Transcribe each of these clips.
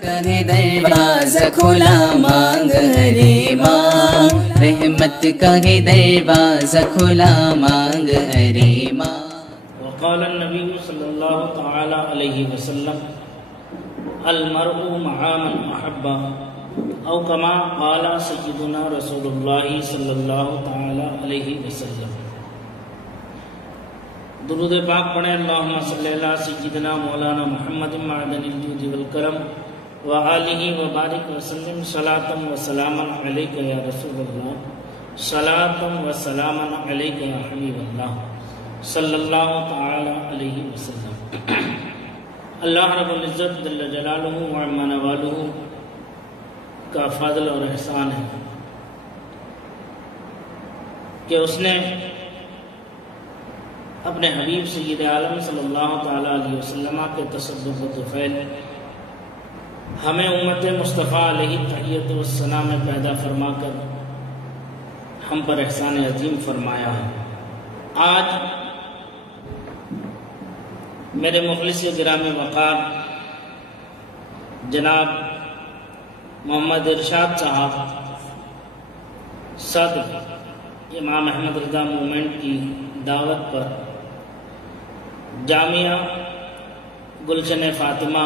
کا ہے دروازہ کھلا مانگ ہری ماں، رحمت کا ہے دروازہ کھلا مانگ ہری ماں۔ وقال النبی صلی اللہ تعالی علیہ وسلم المرء مع من احب او کما قال سیدنا رسول اللہ صلی اللہ تعالی علیہ وسلم۔ درود پاک پڑھیں، اللہم صلی اللہ سیدنا مولانا محمد معدن الجود والکرم وآلہ وبارک وسلم صلاۃ و سلاما علیک یا رسول اللہ، صلاۃ و سلاما علیک یا حبیب اللہ صلی اللہ تعالی علیہ وسلم۔ اللہ رب العزت جل جلالہ وعظم نوالہ کا فضل اور احسان ہے کہ اس نے اپنے حبیب سید عالم صلی اللہ تعالی علیہ وسلم کے تصدق و طفیل ہمیں امت مصطفیٰ علیہ تحیت و السلام میں پیدا فرما کر ہم پر احسان عظیم فرمایا ہے۔ آج میرے مخلص گرامی وقار جناب محمد ارشاد صاحب صدر امام احمد رضا موومنٹ کی دعوت پر جامعہ گلشن فاطمہ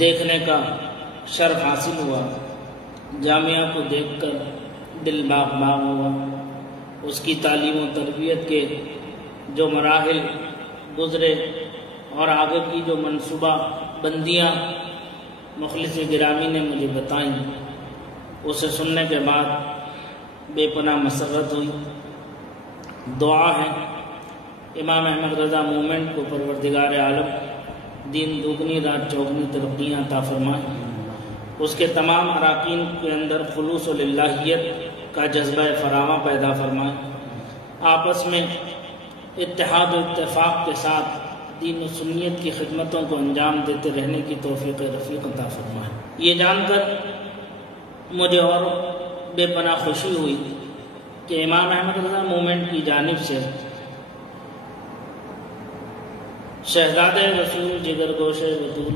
دیکھنے کا شرف حاصل ہوا۔ جامعہ کو دیکھ کر دل باغ باغ ہوا۔ اس کی تعلیم و تربیت کے جو مراحل گزرے اور آگے کی جو منصوبہ بندیاں مخلص گرامی نے مجھے بتائیں، اسے سننے کے بعد بے پناہ مسرت ہوئی۔ دعا ہے امام احمد رضا موومنٹ کو پروردگار عالم دین دگنی رات چوگنی ترقیاں عطا فرمائے، اس کے تمام اراکین کے اندر خلوص و للہیت کا جذبہ فراواں پیدا فرمائے، آپس میں اتحاد و اتفاق کے ساتھ دین و سنیت کی خدمتوں کو انجام دیتے رہنے کی توفیق رفیق عطا فرمائے۔ یہ جان کر مجھے اور بے پناہ خوشی ہوئی کہ امام احمد رضا موومنٹ کی جانب سے شہزادہ رسول جگر گوش بطول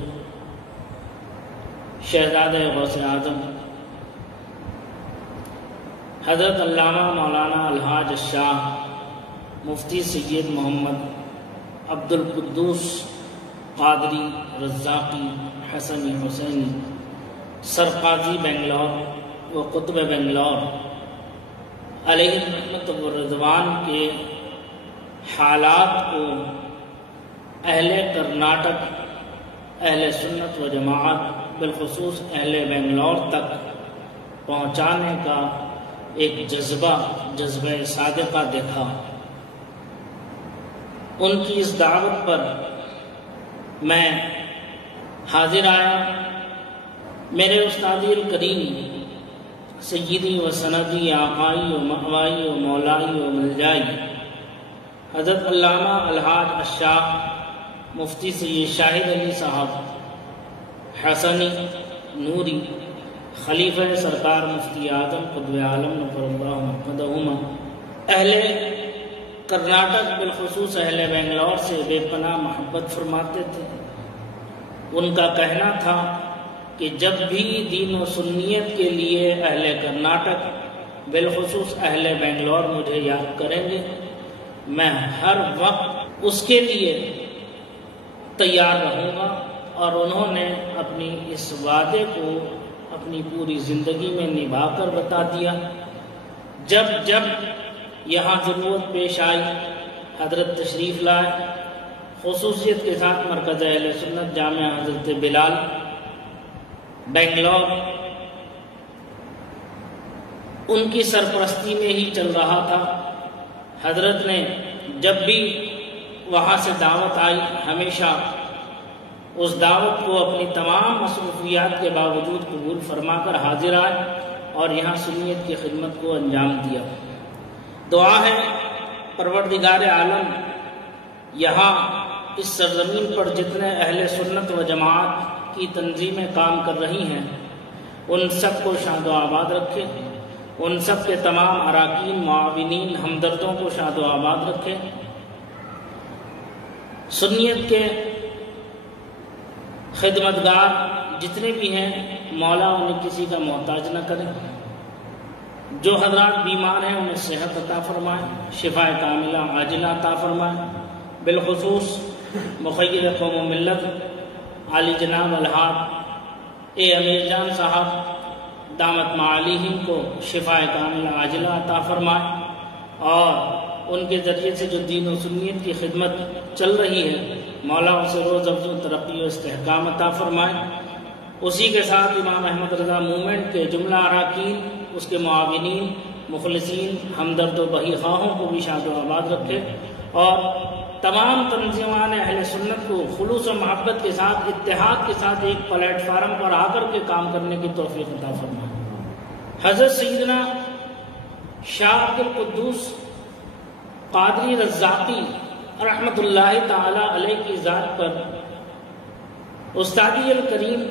شہزادہ غوث اعظم حضرت علامہ مولانا الحاج الشاہ مفتی سید محمد عبد القدوس قادری رزاقی حسنی حسینی سرقاضی بنگلور و قطب بنگلور علیہ رحمت و رضوان کے حالات کو اہل کرناٹک، اہل سنت و جماعت بالخصوص اہل بنگلور تک پہنچانے کا ایک جذبہ صادقہ دیکھا۔ ان کی اس دعوت پر میں حاضر آیا۔ میرے استادی الکریم سیدی و سندی آقائی و مأوائی و مولائی و ملجائی حضرت علامہ الحاج الشاہ مفتی سید شاہد علی صاحب حسنی نوری خلیفہ سرکار مفتی اعظم قطب عالم نفر اللہ مقدہما اہل کرناٹک بالخصوص اہل بنگلور سے بے پناہ محبت فرماتے تھے۔ ان کا کہنا تھا کہ جب بھی دین و سنیت کے لیے اہل کرناٹک بالخصوص اہل بنگلور مجھے یاد کریں گے، میں ہر وقت اس کے لیے تیار رہوں گا۔ اور انہوں نے اپنی اس وعدے کو اپنی پوری زندگی میں نبھا کر بتا دیا۔ جب جب یہاں ضرورت پیش آئی حضرت تشریف لائے، خصوصیت کے ساتھ مرکز اہل سنت جامعہ حضرت بلال بنگلور ان کی سرپرستی میں ہی چل رہا تھا۔ حضرت نے جب بھی وہاں سے دعوت آئی ہمیشہ اس دعوت کو اپنی تمام مصروفیات کے باوجود قبول فرما کر حاضر آئے اور یہاں سنیت کی خدمت کو انجام دیا۔ دعا ہے پروردگار عالم یہاں اس سرزمین پر جتنے اہل سنت و جماعت کی تنظیمیں کام کر رہی ہیں ان سب کو شاد و آباد رکھے، ان سب کے تمام اراکین، معاونین، ہمدردوں کو شاد و آباد رکھے۔ سنیت کے خدمتگار جتنے بھی ہیں مولا انہیں کسی کا محتاج نہ کرے. جو حضرات بیمار ہیں انہیں صحت عطا فرمائے، شفا کاملہ عاجلہ عطا فرمائے. بالخصوص مخیر قوم و ملت عالی جناب الحاج امیر جان صاحب دامت معالیہم کو شفا کاملہ عاجلہ عطا فرمائے، اور ان کے ذریعے سے جو دین و سنیت کی خدمت چل رہی ہے مولا اسے روز افزوں ترقی و استحکام عطا فرمائے. اسی کے ساتھ امام احمد رضا موومنٹ کے جملہ اراکین، اس کے معاونین، مخلصین، ہمدرد و بہی خواہوں کو بھی شاد و آباد رکھے، اور تمام تنظیمان اہل سنت کو خلوص و محبت کے ساتھ، اتحاد کے ساتھ ایک پلیٹ فارم پر آ کر کے کام کرنے کی توفیق عطا فرمائے. حضرت سیدنا شاہ عبد القدوس قادری رزاقی رحمۃ اللہ تعالی علیہ کی ذات پر استادی الکریم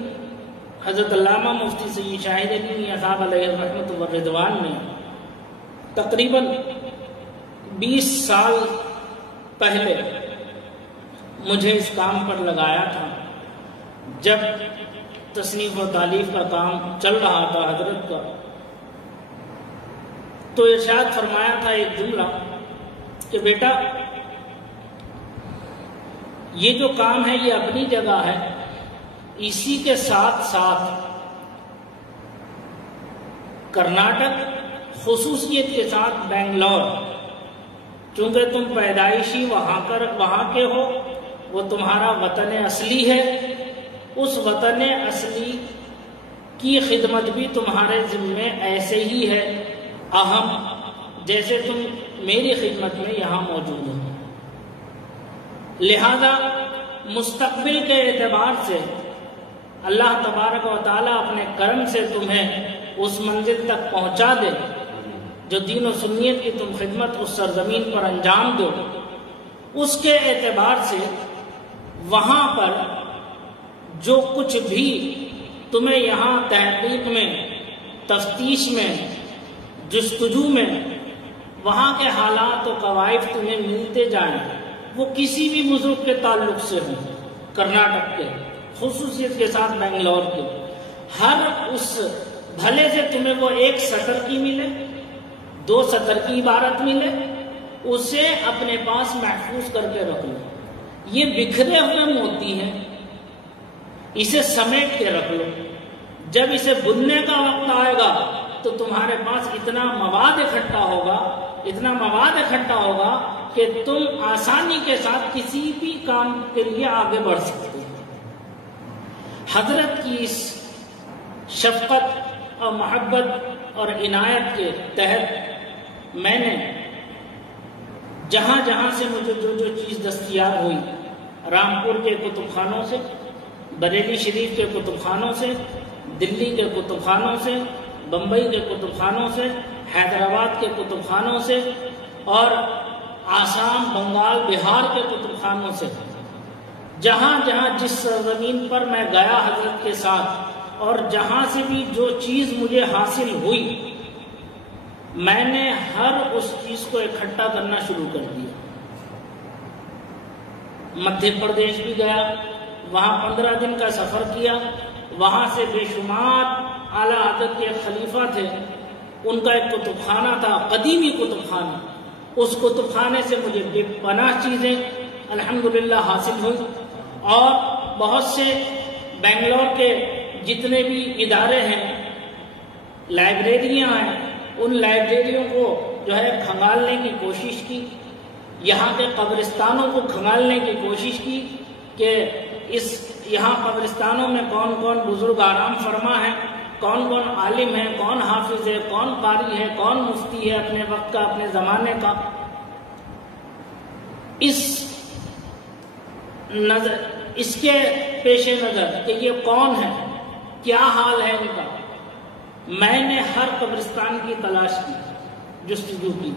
حضرت علامہ مفتی سید شاہد علی صاحب علیہ رحمۃ والرضوان نے تقریباً 20 سال پہلے مجھے اس کام پر لگایا تھا. جب تصنیف و تالیف کا کام چل رہا تھا حضرت کا، تو ارشاد فرمایا تھا ایک جملہ کہ بیٹا یہ جو کام ہے یہ اپنی جگہ ہے، اسی کے ساتھ ساتھ کرناٹک خصوصیت کے ساتھ بنگلور، چونکہ تم پیدائشی وہاں کے ہو، وہ تمہارا وطن اصلی ہے، اس وطن اصلی کی خدمت بھی تمہارے ذمے ایسے ہی ہے اہم جیسے تم میری خدمت میں یہاں موجود ہو. لہذا مستقبل کے اعتبار سے اللہ تبارک و تعالیٰ اپنے کرم سے تمہیں اس منزل تک پہنچا دے جو دین و سنیت کی تم خدمت اس سرزمین پر انجام دو. اس کے اعتبار سے وہاں پر جو کچھ بھی تمہیں یہاں تحقیق میں، تفتیش میں، جستجو میں وہاں کے حالات و قوائف تمہیں ملتے جائیں، وہ کسی بھی بزرگ کے تعلق سے ہوں، کرناٹک کے، خصوصیت کے ساتھ بنگلور کے، ہر اس بھلے سے تمہیں وہ 1 سطر کی ملے، 2 سطر کی عبارت ملے، اسے اپنے پاس محفوظ کر کے رکھ لو. یہ بکھرے ہوئے موتی ہیں، اسے سمیٹ کے رکھ لو. جب اسے بننے کا وقت آئے گا تو تمہارے پاس اتنا مواد اکٹھا ہوگا کہ تم آسانی کے ساتھ کسی بھی کام کے لیے آگے بڑھ سکتے ہو. حضرت کی اس شفقت اور محبت اور عنایت کے تحت میں نے جہاں جہاں سے مجھے جو چیز دستیاب ہوئی، رامپور کے کتب خانوں سے، بریلی شریف کے کتب خانوں سے، دلی کے کتب خانوں سے، بمبئی کے کتب خانوں سے، حیدرآباد کے کتب خانوں سے، اور آسام، بنگال، بہار کے کتب خانوں سے، جہاں جہاں جس سرزمین پر میں گیا حضرت کے ساتھ، اور جہاں سے بھی جو چیز مجھے حاصل ہوئی، میں نے ہر اس چیز کو اکٹھا کرنا شروع کر دیا. مدھیہ پردیش بھی گیا، وہاں 15 دن کا سفر کیا. وہاں سے بے شمار اعلیٰ حضرت کے خلیفہ تھے، ان کا ایک کتب خانہ تھا، قدیمی کتب خانہ. اس کتب خانے سے مجھے بے پناہ چیزیں الحمدللہ حاصل ہوئی. اور بہت سے بنگلور کے جتنے بھی ادارے ہیں، لائبریریاں ہیں، ان لائبریریوں کو جو ہے کھنگالنے کی کوشش کی. یہاں کے قبرستانوں کو کھنگالنے کی کوشش کی کہ یہاں قبرستانوں میں کون کون بزرگ آرام فرما ہے، کون کون عالم ہے، کون حافظ ہے، کون قاری ہے، کون مفتی ہے اپنے وقت کا، اپنے زمانے کا. اس کے پیش نظر کہ یہ کون ہے، کیا حال ہے ان کا، میں نے ہر قبرستان کی تلاش کی، جستجو کی.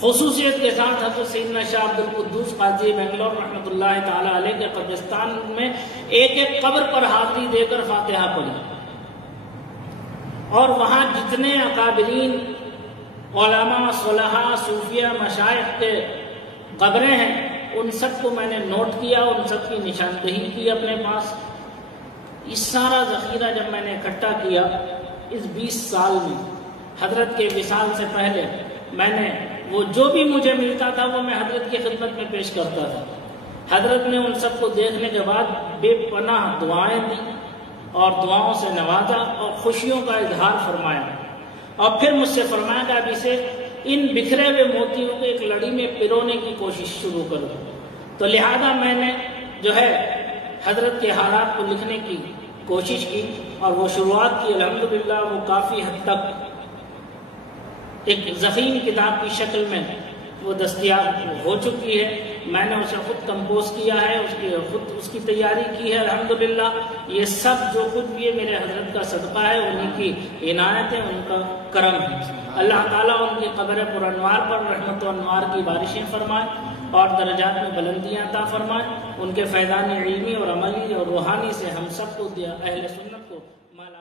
خصوصیت کے ساتھ حضرت سیدنا شاہ عبد القدوس قادری بنگلور رحمۃ اللہ تعالی علیہ کے قبرستان میں ایک ایک قبر پر حاضری دے کر فاتحہ پڑھی. اور وہاں جتنے اکابرین، علماء، صلحاء، صوفیہ، مشائخ کے قبریں ہیں، ان سب کو میں نے نوٹ کیا، ان سب کی نشاندہی کی اپنے پاس. یہ سارا ذخیرہ جب میں نے اکٹھا کیا اس 20 سال میں، حضرت کے وصال سے پہلے میں نے وہ جو بھی مجھے ملتا تھا وہ میں حضرت کی خدمت میں پیش کرتا تھا۔ حضرت نے ان سب کو دیکھنے کے بعد بے پناہ دعائیں دی اور دعاؤں سے نوازا اور خوشیوں کا اظہار فرمایا، اور پھر مجھ سے فرمایا کہ اب اسے ان بکھرے ہوئے موتیوں کو ایک لڑی میں پرونے کی کوشش شروع کر دو۔ تو لہذا میں نے جو ہے حضرت کے حالات کو لکھنے کی کوشش کی اور وہ شروعات کی، الحمدللہ وہ کافی حد تک ایک ضخیم کتاب کی شکل میں وہ دستیاب ہو چکی ہے۔ میں نے اسے خود کمپوز کیا ہے، خود اس کی تیاری کی ہے، الحمدللہ۔ یہ سب جو کچھ بھی ہے میرے حضرت کا صدقہ ہے، انہیں کی عنایت ہے، ان کا کرم ہے۔ اللہ تعالیٰ ان کی قبر پر انوار پر رحمت و انوار کی بارشیں فرمائے اور درجات میں بلندیاں عطا فرمائے، ان کے فیضان علمی اور عملی اور روحانی سے ہم سب کو اہل سنت کو مالا